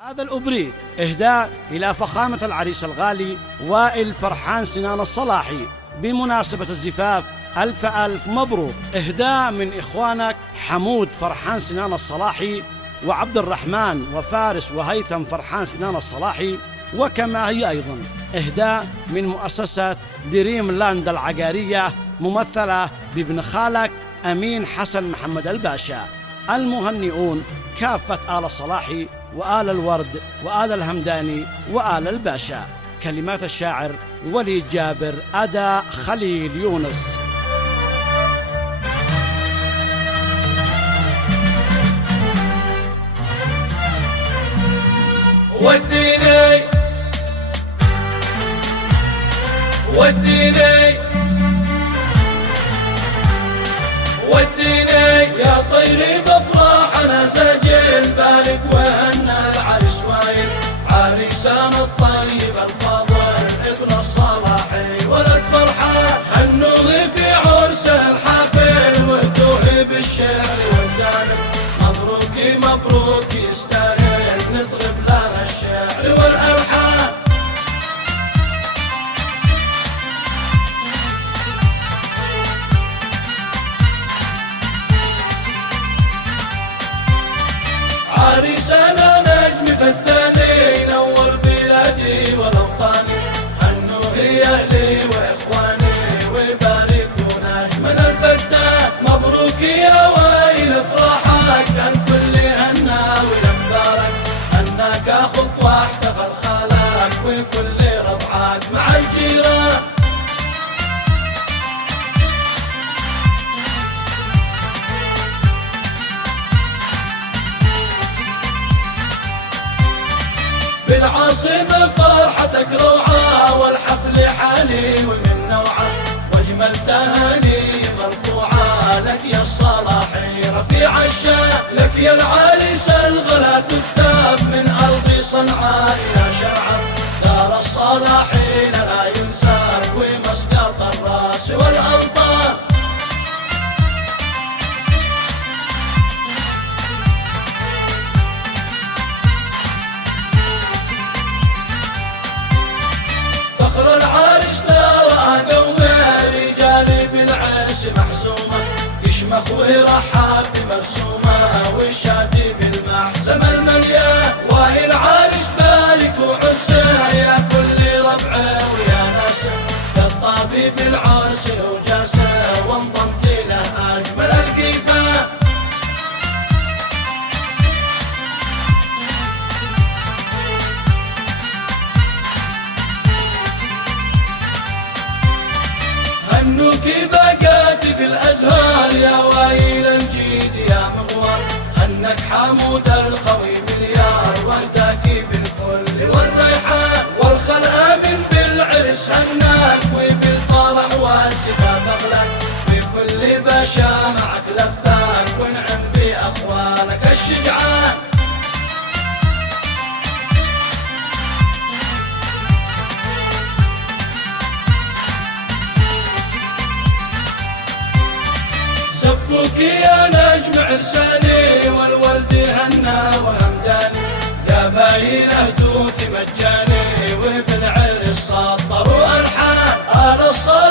هذا الأوبريت إهداء إلى فخامة العريس الغالي وائل فرحان سنان الصلاحي بمناسبة الزفاف. ألف مبروك. إهداء من إخوانك حمود فرحان سنان الصلاحي وعبد الرحمن وفارس وهيثم فرحان سنان الصلاحي. وكما هي أيضا إهداء من مؤسسة دريم لاند العقارية ممثلة بابن خالك أمين حسن محمد الباشا. المهنئون كافة آل الصلاحي وآل الورد وآل الهمداني وآل الباشا. كلمات الشاعر وليد جابر، أداء خليل يونس. وديني وديني وديني يا طيري بفرح انا سجل بالك وهنا العريس وايل عريسنا الطيب الفاضل ابن الصلاحي ولد فرحه هنوه في عرسه الحافل وهدوه بالشعر والزانب. مبروك مبروك يستاهل نضرب لنا الشعر والالحان. عريسنا نجم فتاني نور بلادي والاوطاني هنوه يا اهلي واخواني ويباركوا نجمنا الفتان. مبروك يا ويل افراحك عن كل هنا ولمبارك انك اخوك واحتفل خالك وكل ربعك مع الجيران. بالعاصمة فرحتك روعة والحفل حالي ومن نوعه واجمل تهاني مرفوعة لك يا الصلاحي رفيع الشان. لك يا العريس الغلا تكتب من أرض صنعاء إلى شرعه دار الصلاحي لا ينساك ومسقط الراس والأوطان. فخر العرس ترى قومه رجالي بالعرس محزومه يشمخ ويرحب بمرسومه والشادي بالمحزمه المليان. وائل عرس بارك وعسه يا كل ربعه ويا ناسه للطابي بالعرس وجاسه وانضمت له اجمل القيفان. هنوك بقات بالازهار يا وائل الجيد يا مغوار. هنك حمود الخوي مليار ورداكي بالفل والريحان. والخلق من بالعرس هناك وبالفرح والزفاف اغلق بكل باشا معك لباك ونعم باخوانك الشجعان. زفوك يا نجم عرساني والورد هنا وهمداني قبايل اهدوك مجاني وبالعرس سطروا الحان. آل الصلاحي